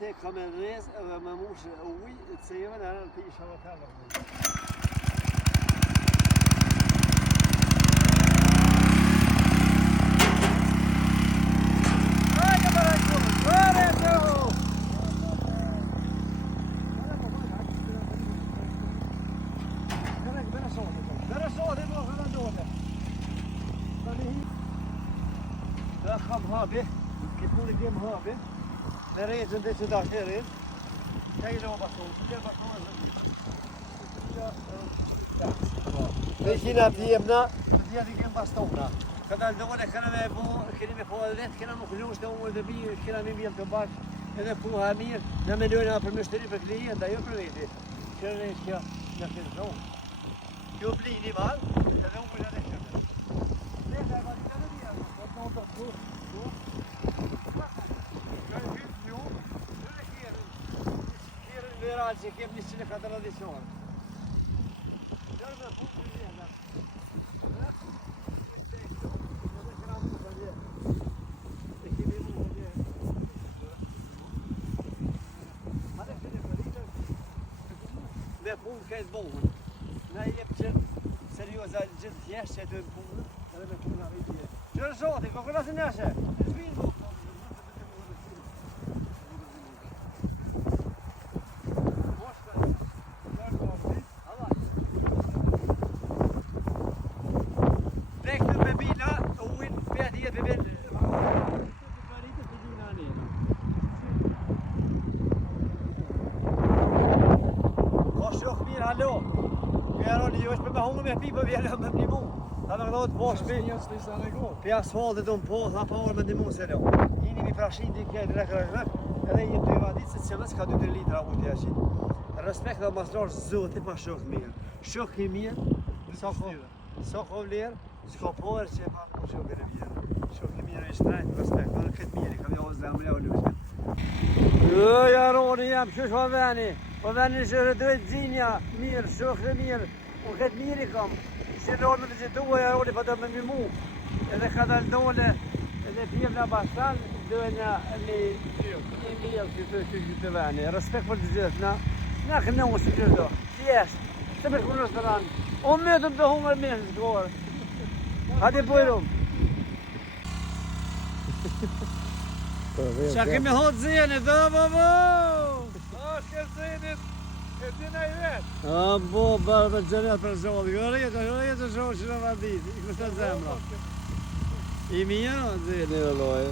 te kam e rrez edhe me mush uj, të cevën e në pisha vë tëllë. Habi, che pure che habi, le reze de se da here, dai lo basso, che basso. Ne hina diemna, dia di gem bastona. Kada dole kana me po, keni me po vet, kena nuk lush te unë të bi, kena me vjen të bash, edhe po ha mirë, na me lojna për mështeri për klient, ajo për veti. Çerë kjo, na ke zonë. Ju blini mal, edhe unë po ja dhe. Ne ka vati të dia, po të po. Që kem 140 edicionë. Gjërë me punë të njëna. E kemi mu të njëna. Mare kene përritë. Me punë këtë bohën. Na jep që serioza gjithë thjesht që të punë. Edhe me punë arritë jetë. Gjërë zoti, kokëna të njëshe. Zbinë bohë. Hallo, jag är just med honom med pipa via med nivå. Han har nått på spel. För asfaltet de på, han på med nivå så då. In i frashin det kan det räcka. Eller i privat det så ska du det lite av det här. Respekt av maslar zot det pas shoh mer. Shoh mer. Så hovler, ska på er se på shoh det via. Shoh mer är stränt respekt. Han kan mer kan jag avslämma och lösa. Ja, Ronny, jam shush va vani. Po veni që rëdojt zinja, mirë, shokë mirë, unë këtë mirë I kam. Që rrë me të gjithua e rrë pa do me mi mu. Edhe ka dalë dole, edhe pjem nga basan, dojnë një mirë që të veni. Respekt për të gjithë, na kënë unë së gjithë do. Thjesht, se me shku në restoran. Unë me të më të hungër mirë në shkuar. Hadi pojrum. Qa kemi hotë zene, do. E dina I vetë? A, bo, bërë me gjenet për zonë. Gërëjetë zonë që në vadit. I kështë të zemra. I mija, zene, lojë.